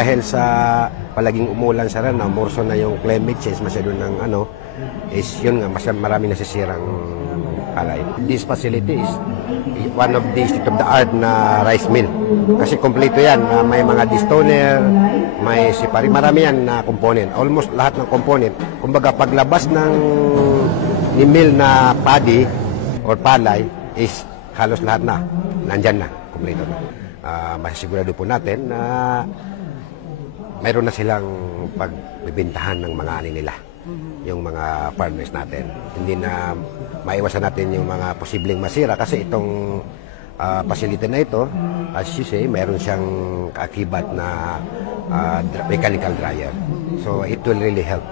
dahil sa palaging umulan sa Ranao, more so na yung climate change, masyado ng is yun nga, maraming nasisirang palay. This facility is one of the state-of-the-art na rice mill. Kasi kompleto yan, may mga destoner, may sipari, marami yan na component. Almost lahat ng component. Kumbaga, paglabas ni mill na paddy or palay is halos lahat na, nandyan na, kompleto na. Masisigurado po natin na mayroon na silang pagbibintahan ng mga ani nila, yung mga farmers natin. Hindi na maiwasan natin yung mga posibleng masira kasi itong facility na ito, as you say, mayroon siyang kaakibat na mechanical dryer. So it will really help.